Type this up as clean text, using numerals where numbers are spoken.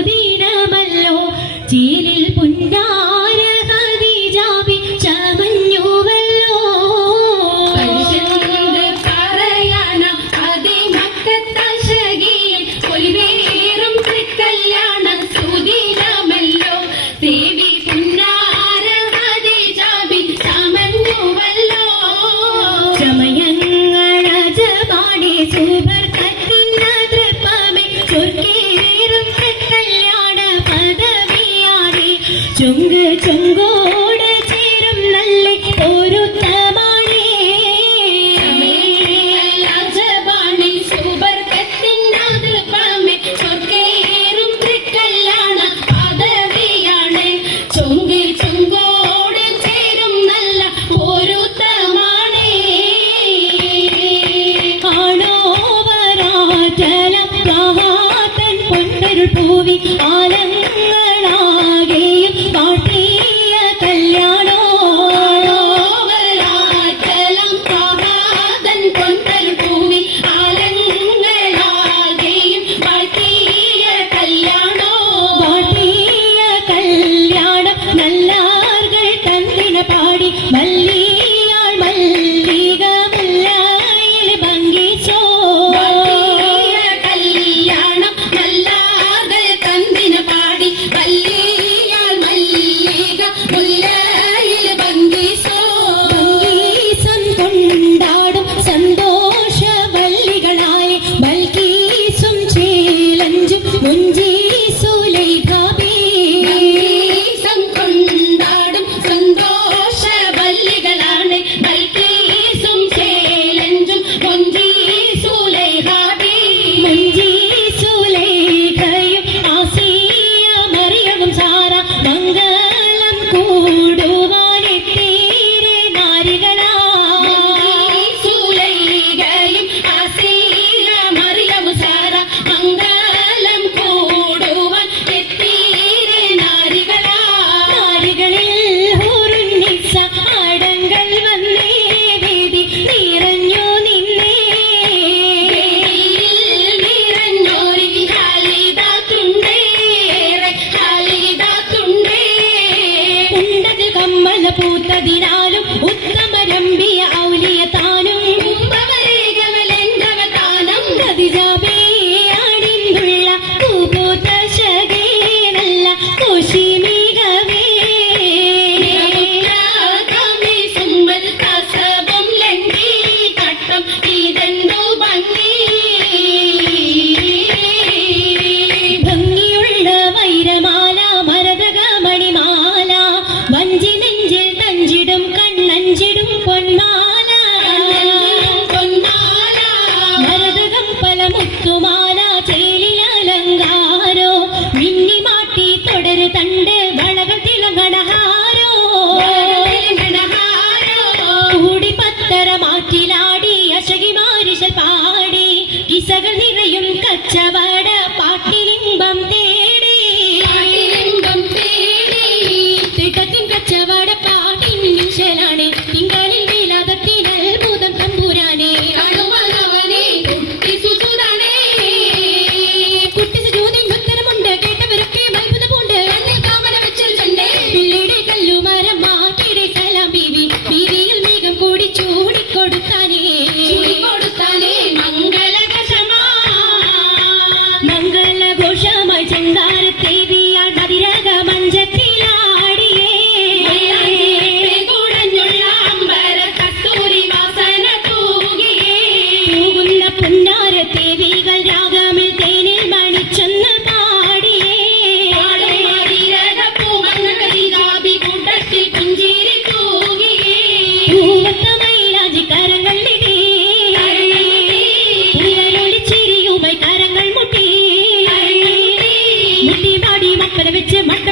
സുദിനമല്ലോ ചീലിൽ പുന്നാര ഖദീജാബി ചമഞ്ഞുവല്ലോ പറയാന അതി മക്കത്തശകിയിൽ ഒലിവേറും കല്യാണ സുദിനമല്ലോ ദേവി പുന്നാര ഖദീജാബി ചമഞ്ഞുവല്ലോ ചമയങ്ങളജപാടി സൂപർ കത്തിന്ന തൃപ്പമേ ചൊർക്കേറും കല്യാണ പദവിയാടി ചുങ്ക് ചുങ്കോട് ചേരും നല്ല ഒരുത്തമാണേ രാജപാണി സൂപർ കത്തിന്ന തൃപ്പമേ ചൊർക്കേറും കല്യാണ പദവിയാണ് ചുങ്ക് ചുങ്കോട് ചേരും നല്ല ഒരുത്തമാണേ ആണോവരാറ്റലം പ്രഹാതൻ പൊന്നരുൾ പൂവി ആലങ്ങളാകെയും കാട്ടിയ കല്യാണോ ആണോവരാറ്റലം പ്രഹാതൻ പൊന്നരുൾ പൂവി ആലങ്ങളാകെയും കാട്ടിയ കല്യാണോ കാട്ടിയ കല്യാണം നല്ലാർകൾ തന്നിന പാടി മല്ലിയാൾ മല്ലിക മുല്ലയിൽ ഭംഗിച്ചോ കല്യാണം നല്ലാർകൾ തന്നിന പാടി മല്ലിയാൾ മല്ലിക മുല്ലയിൽ ഭംഗിച്ചോ ഭംഗീസം കൊണ്ടാടും സന്തോഷവല്ലികളായ ബൽക്കീസും ചേലഞ്ചും മുഞ്ചി സുലൈഖാബി ഭംഗീസം കൊണ്ടാടും സന്തോഷവല്ലികളാണ് ബൽക്കീസും ചേലഞ്ചും മുഞ്ചി സുലൈഖാബി മുഞ്ചി സുലൈഖയും ആസിയ മറിയവും സാറ മംഗളം കൂടുവാനെത്തീരെ നാരികളാ സുലൈഖയും ആസിയ മറിയവും സാറ മംഗളം കൂടുവാൻ എത്തീരെ നാരികളാ നാരികളിൽ ഹൂറുന്നിസ ആടങ്ങൾ വന്നേ വേദി നിറഞ്ഞു നിന്നേ നിറഞ്ഞോരി ഹാലിദാത്തുണ്ടേറെ ഹാലിദാത്തുണ്ടേ ഉണ്ടതിൽ കമ്മല പൂത്തതിനാലും ഉത്തമരമ്പിയ ഔലിയ താനും കുംഭവരേഖവലെങ്കവതാനം ഖദീജാബിയാടിന്നുള്ള പൂപൂത്ത ശകേ നല്ല കോശിമികവേ സുമ്മൽ കസബം ലംഘി കട്ടം ഇതെന്തോ ഭംഗി ഭംഗിയുള്ള വൈരമാല മരതക മണിമാല വഞ്ചി നെഞ്ചിൽ തഞ്ചിടും കണ്ണഞ്ചിടും പൊന്മാല പൊന്മാല മരതകം പല മുത്തുമാല ചേലിൽ അലങ്കാരോ മിന്നി മാട്ടി തുടരു തണ്ട് വളകൾ തിളങ്ങണഹാരോ കൂടി പത്തര മാറ്റിലാടി അശകി മാരിശൽ പാടി കിസകൾ നിറയും കച്ചവട പാട്ടിലിംബം തേടി തിട്ടത്തിൻ കച്ചവട പാട്ടിൻ നിശലാണ് തിങ്കളിൽ വേലാതത്തിൻ അത്ഭുതം തമ്പുരാനെ കുട്ടി സുജൂദാണേ കുട്ടി സുജൂദിൻ ഉത്തരമുണ്ട് കേട്ടവരൊക്കെ അത്ഭുതമുണ്ട് കാമന വെച്ചൊരു ചണ്ടേ പിള്ളിയുടെ കല്ലുമരം മാറ്റിയുടെ സലാം ബീവി ബീവിയിൽ മേഘം കൂടി ചൂടിക്കൊടുത്താനേ മംഗളഘോഷമായി ചെങ്കാരത്തേവിയാൾ മതിരക മഞ്ചത്തിലാടിയേ കുടഞ്ഞുള്ള അമ്പര കസ്തൂരി വാസന തൂകുന്ന പുന്നാരത്തേവികൾ രാഗമിൽ തേനിൽ മണിച്ചൊന്ന് പാടിയേ കൂട്ടത്തിൽ പുഞ്ചിരി തൂകിയേ പൂവത്തമൈലാജി കരങ്ങളിടേ ചിരിയുമായി കരങ്ങൾ മുട്ടി മുട്ടി പാടി മപ്പന വെച്ച് മട്ട